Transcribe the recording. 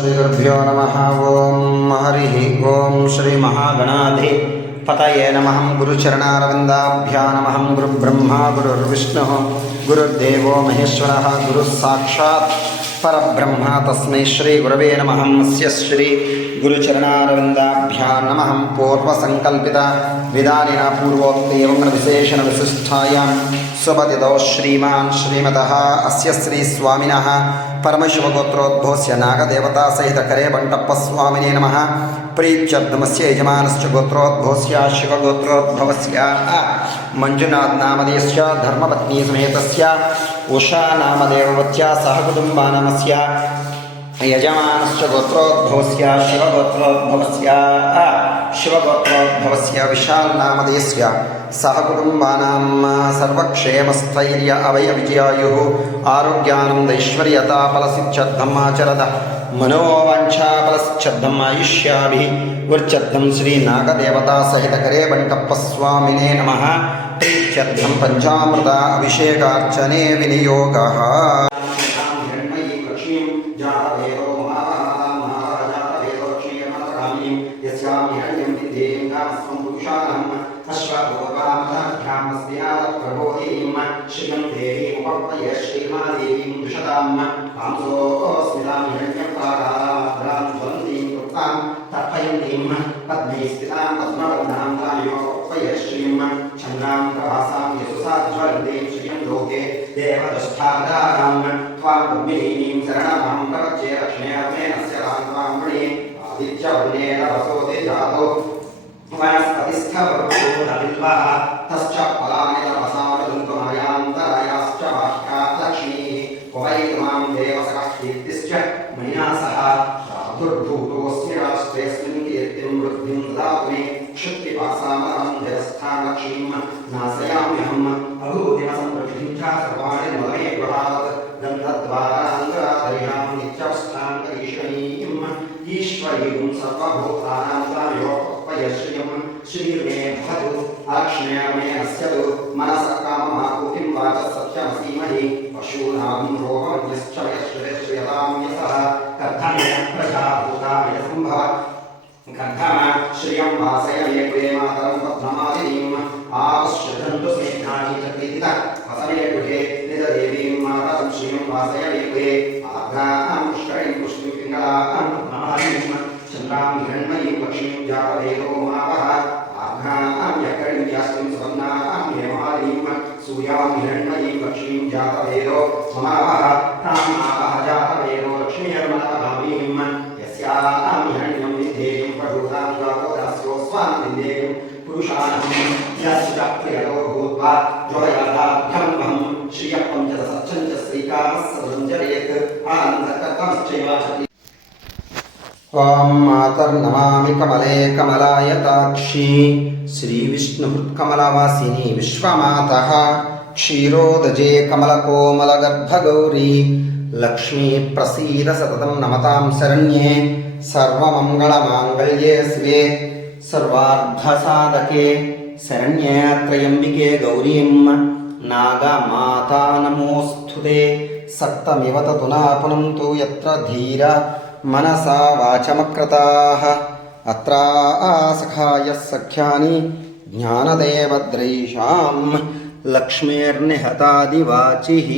श्रीगुरुभ्यो नमः। ओं हरिः ओं श्री महागणाधिपतये नमः। गुरुचरणारविन्दाभ्यां नमः। गुरुब्रह्मा गुरुर्विष्णुः गुरुर्देवो महेश्वरः गुरुः साक्षात् परब्रह्म तस्मै श्रीगुरवे नमः। अस्य श्री गुरुचरणारविन्दाभ्यां नमः। पूर्वसङ्कल्पित विधानिना पूर्वोक्तेवं विशेषण विशिष्टायां स्वपतितौ श्रीमान् श्रीमतः अस्य श्री स्वामिनः परमशिवगोत्रोद्भवस्य नागदेवता सहित करे बंटप्प स्वामिने नमः। प्रीत्यर्थमस्य यजमानस्य गोत्रोद्भवस्य शिवगोत्रोद्भवस्य मंजुनाथ नामधेयस्य धर्मपत्नी समेतस्य उषा नामदेववत्या सह कुटुम्बानामस्य यजमानस्य गोत्रोद्भवस्य शिवगोत्रोद्भवस्य विशाल नामधेयस्य सह कुटुम्बानां सर्वक्षेमस्थैर्य अभयविजयायुः आरोग्यानन्दैश्वर्यताफलसिद्ध्यर्थमाचरद मनोवाञ्छाफलसिद्ध्यर्थम् आयुष्याभिः वृच्यर्थं श्रीनागदेवता सहित करे बंटप्प स्वामिने नमः। प्रीत्यर्थं पंचामृत अभिषेकार्चने विनियोगः। श्रियं देवीं उपपय्य श्रीमादेवीं दुषतां कांसोऽस्मितां हिरण्यप्राकारां ज्वलन्तीं कृत्तां तर्पयन्तीं पद्मे स्थितां पद्मवर्णां तायोपपय्य श्रीं चन्द्रां प्रभासां यशसा ज्वलन्तीं श्रियं लोके देवदुष्टादारां त्वां पद्मिनीं शरणमहं प्रपद्ये लक्ष्मीर्मेणस्य रान्त्वां वृणे आदित्यवर्णेन वसोते जातो वनस्पतिस्थवरुणः तश्च फलानि तपसामरुन्तमायान्तरायाश्च बाह्या लक्ष्मीः वैमां देवसखः कीर्तिश्च मणिना सह दुर्भूतोऽस्मि राष्ट्रेऽस्मिन् कीर्तिं वृद्धिं ददातु मे। क्षुत्पिपासामहं जलस्थां लक्ष्मीं नाशयाम्यहम् अभूतिमसम्प्रतिं च सर्वाणि ममे गृहात् गन्धद्वारान्तराधर्यां नित्यवस्थां करीश्वरीं ईश्वरीं सर्वभूतानां तायोपपय्य श्रीर्मे भवतु अलक्ष्म्यामे अस्यतु मनसः काममाकुतिं वाचः सत्यमसीमहि पशूनां रोगमन्यश्च यश्रेयतां यसः कर्धमेन प्रजाभूताय सम्भव कर्धम श्रियं वासय मे कुले मातरं पद्ममालिनीम् आवश्यधन्तु स्नेहानि च प्रीतितः वसमे गृहे निजदेवीं मातरं श्रियं वासय मे कुले आग्रां पुष्करीं पुष्टिं पिङ्गलां पद्ममालिनीं चन्द्रां हिरण्मयीं लक्ष्मीं जातवेदो मावः आघ्रां यकरीं यास्मिं सुवर्णां हेमालीं सूर्यां हिरण्मयीं लक्ष्मीं जातवेदो ममावः तां मावः जातवेदो लक्ष्मीर्मनभावीं यस्यां हिरण्यं विद्धेयं प्रभूतां गावोदास्योस्वां विद्धेयं पुरुषाणं यस्य प्रियतो भूत्वा ज्वलयादाभ्यं श्रियः पञ्चदशं च श्रीकामः सदञ्जरेत् आनन्दकर्तमश्चैवाचति। ओं मातर्नमामि कमले कमलायताक्षी श्रीविष्णुहृत्कमलवासिनी विश्वमातः क्षीरोदजे कमलकोमलगर्भगौरी लक्ष्मी प्रसीद सततं नमतां शरण्ये सर्वमङ्गलमाङ्गल्ये शिवे सर्वार्थसाधके शरण्ये त्र्यम्बिके गौरीं नागमाता नमोऽस्तुते। सक्तमिव ततुना पुनन्तु यत्र धीर मनसा वाचमकृताः अत्र सखायः सख्यानि ज्ञानदेवद्रैषां लक्ष्मीर्निहतादिवाचिः।